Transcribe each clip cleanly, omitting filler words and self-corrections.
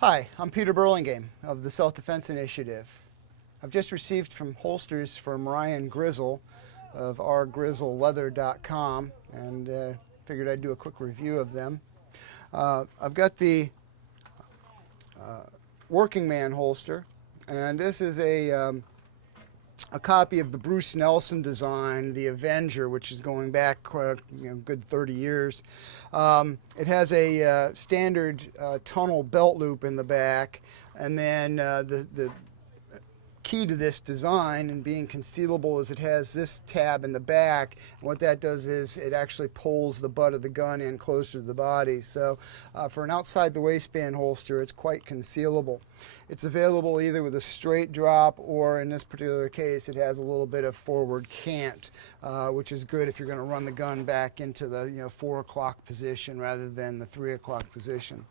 Hi, I'm Peter Burlingame of the Self-Defense Initiative. I've just received from holsters from Ryan Grizzle of rgrizzleleather.com and figured I'd do a quick review of them. I've got the working man holster, and this is a copy of the Bruce Nelson design, the Avenger, which is going back good 30 years. It has a standard tunnel belt loop in the back, and then the key to this design and being concealable is it has this tab in the back. And what that does is it actually pulls the butt of the gun in closer to the body. So for an outside the waistband holster, it's quite concealable. It's available either with a straight drop, or in this particular case, it has a little bit of forward cant, which is good if you're going to run the gun back into the 4 o'clock position rather than the 3 o'clock position.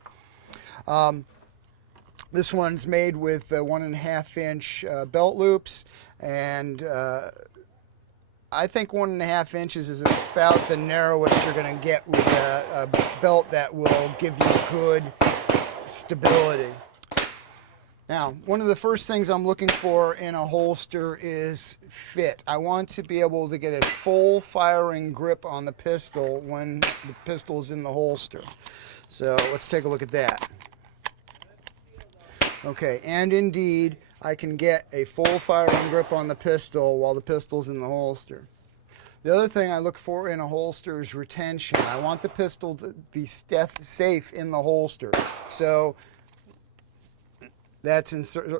This one's made with 1.5 inch belt loops, and I think 1.5 inches is about the narrowest you're going to get with a belt that will give you good stability. Now, one of the first things I'm looking for in a holster is fit. I want to be able to get a full firing grip on the pistol when the pistol is in the holster. So let's take a look at that. Okay, and indeed, I can get a full firing grip on the pistol while the pistol's in the holster. The other thing I look for in a holster is retention. I want the pistol to be safe in the holster. So that's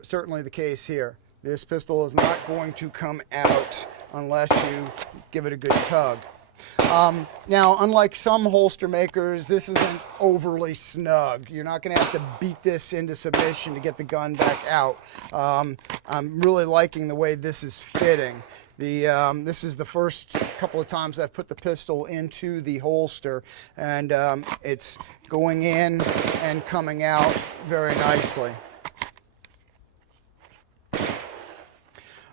certainly the case here. This pistol is not going to come out unless you give it a good tug. Now, unlike some holster makers, this isn't overly snug. You're not going to have to beat this into submission to get the gun back out. I'm really liking the way this is fitting. This is the first couple of times I've put the pistol into the holster, and it's going in and coming out very nicely.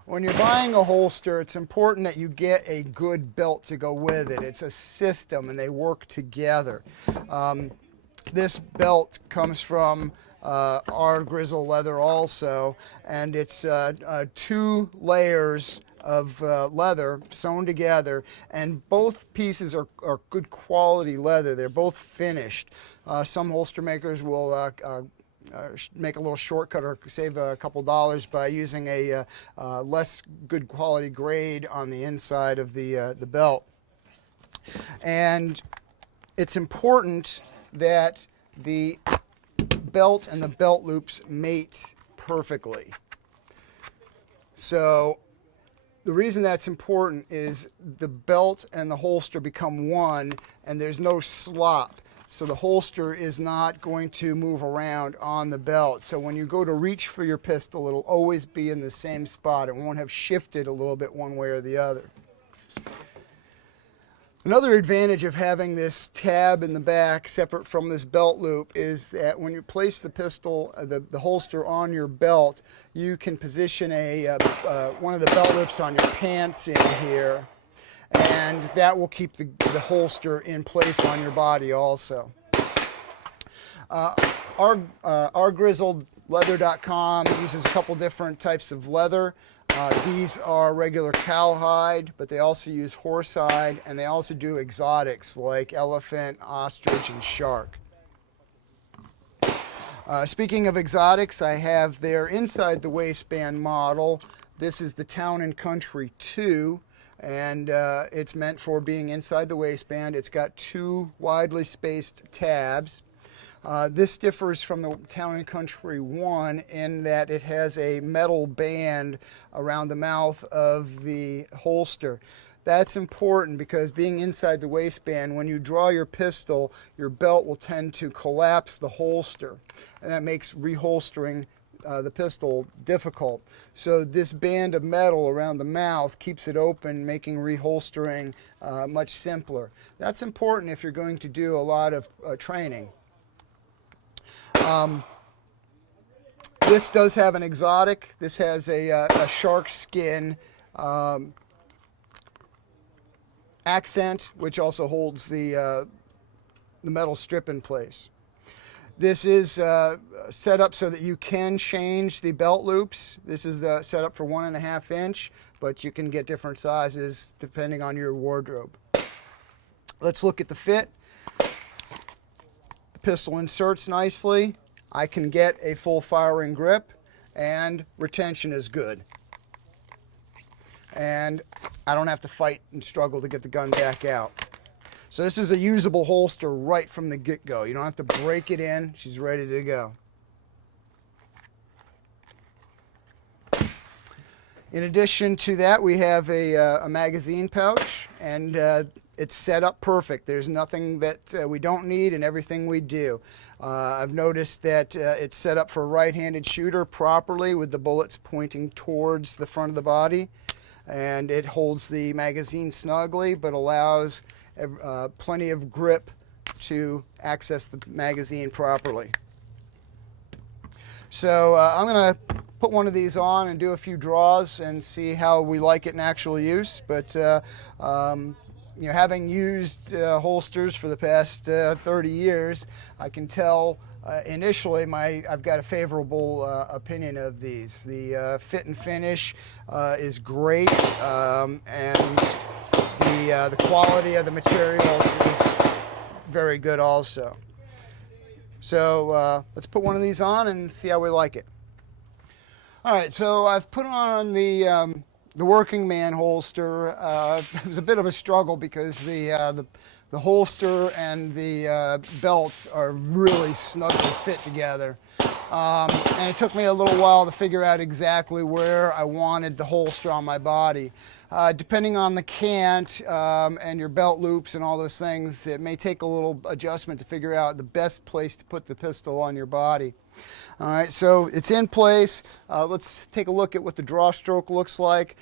When you're buying a holster, it's important that you get a good belt to go with it. It's a system, and they work together. This belt comes from R Grizzle leather also, and it's 2 layers of leather sewn together, and both pieces are good quality leather. They're both finished. Some holster makers will make a little shortcut or save a couple dollars by using a less good quality grade on the inside of the belt. And it's important that the belt and the belt loops mate perfectly. So the reason that's important is the belt and the holster become one, and there's no slop. So the holster is not going to move around on the belt. So when you go to reach for your pistol, it'll always be in the same spot. It won't have shifted a little bit one way or the other. Another advantage of having this tab in the back separate from this belt loop is that when you place the pistol, the holster on your belt, you can position one of the belt loops on your pants in here, and that will keep the holster in place on your body also. rgrizzleleather.com uses a couple different types of leather. These are regular cowhide, but they also use horsehide, and they also do exotics like elephant, ostrich, and shark. Speaking of exotics, I have their inside the waistband model. This is the Town & Country 2. And it's meant for being inside the waistband. It's got 2 widely spaced tabs. This differs from the Town & Country 1 in that it has a metal band around the mouth of the holster. That's important because being inside the waistband, when you draw your pistol, your belt will tend to collapse the holster, and that makes reholstering the pistol difficult. So this band of metal around the mouth keeps it open, making reholstering much simpler. That's important if you're going to do a lot of training. This does have an exotic. This has a shark skin accent, which also holds the metal strip in place. This is set up so that you can change the belt loops. This is the setup for 1.5 inch, but you can get different sizes depending on your wardrobe. Let's look at the fit. The pistol inserts nicely. I can get a full firing grip, and retention is good. And I don't have to fight and struggle to get the gun back out. So this is a usable holster right from the get-go. You don't have to break it in. She's ready to go. In addition to that, we have a magazine pouch, and it's set up perfect. There's nothing that we don't need and everything we do. I've noticed that it's set up for a right-handed shooter properly with the bullets pointing towards the front of the body. And it holds the magazine snugly, but allows plenty of grip to access the magazine properly. So I'm going to put one of these on and do a few draws and see how we like it in actual use. But you know, having used holsters for the past 30 years, I can tell initially I've got a favorable opinion of these. The fit and finish is great, and the quality of the materials is very good also. So let's put one of these on and see how we like it. All right, so I've put on the working man holster. It was a bit of a struggle because the holster and the belts are really snugly fit together. And it took me a little while to figure out exactly where I wanted the holster on my body. Depending on the cant and your belt loops and all those things, it may take a little adjustment to figure out the best place to put the pistol on your body. All right, so it's in place. Let's take a look at what the draw stroke looks like.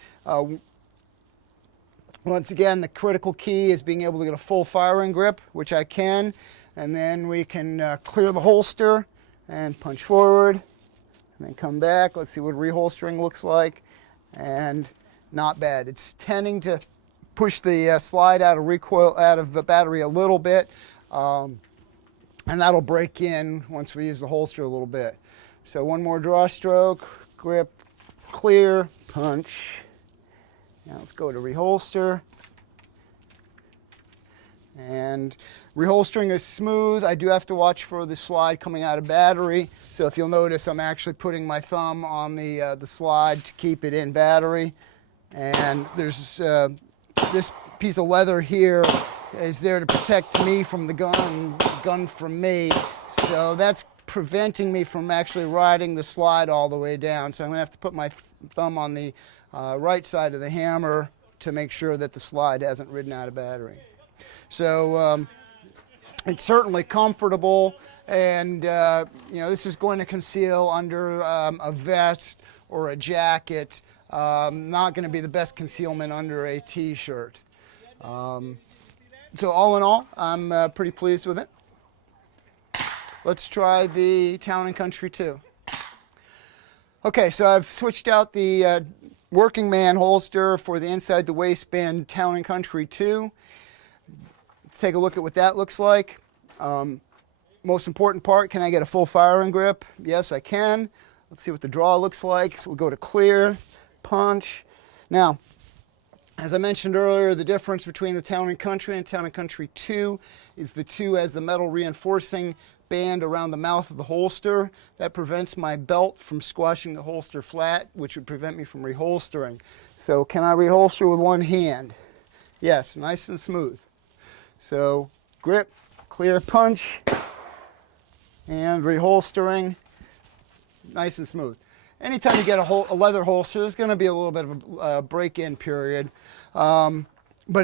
Once again, the critical key is being able to get a full firing grip, which I can, and then we can clear the holster and punch forward, and then come back. Let's see what reholstering looks like, and not bad. It's tending to push the slide out of recoil, out of the battery a little bit, and that'll break in once we use the holster a little bit. So one more draw stroke, grip, clear, punch. Now let's go to reholster. And reholstering is smooth. I do have to watch for the slide coming out of battery. So if you'll notice, I'm actually putting my thumb on the slide to keep it in battery. And there's this piece of leather here is there to protect me from the gun from me. So that's preventing me from actually riding the slide all the way down. So I'm going to have to put my thumb on the right side of the hammer to make sure that the slide hasn't ridden out of battery. So it's certainly comfortable, and you know, this is going to conceal under a vest or a jacket. Not going to be the best concealment under a t-shirt. So all in all, I'm pretty pleased with it. Let's try the Town & Country 2. Okay, so I've switched out the working man holster for the inside the waistband Town & Country 2. Let's take a look at what that looks like. Most important part, can I get a full firing grip? Yes, I can. Let's see what the draw looks like. So we'll go to clear, punch. Now, as I mentioned earlier, the difference between the Town & Country and Town & Country 2 is the 2 has the metal reinforcing band around the mouth of the holster. That prevents my belt from squashing the holster flat, which would prevent me from reholstering. So can I reholster with one hand? Yes, nice and smooth. So grip, clear, punch, and reholstering, nice and smooth. Anytime you get a leather holster, there's going to be a little bit of a break-in period. But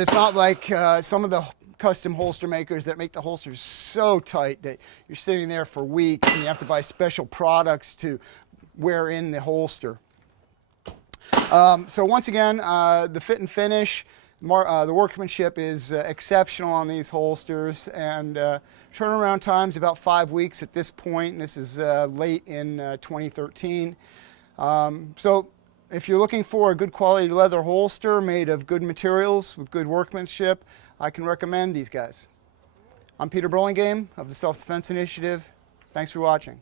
it's not like some of the custom holster makers that make the holsters so tight that you're sitting there for weeks and you have to buy special products to wear in the holster. So once again, the fit and finish, the workmanship is exceptional on these holsters, and turnaround time is about 5 weeks at this point, and this is late in 2013. So if you're looking for a good quality leather holster made of good materials with good workmanship, I can recommend these guys. I'm Peter Burlingame of the Self-Defense Initiative. Thanks for watching.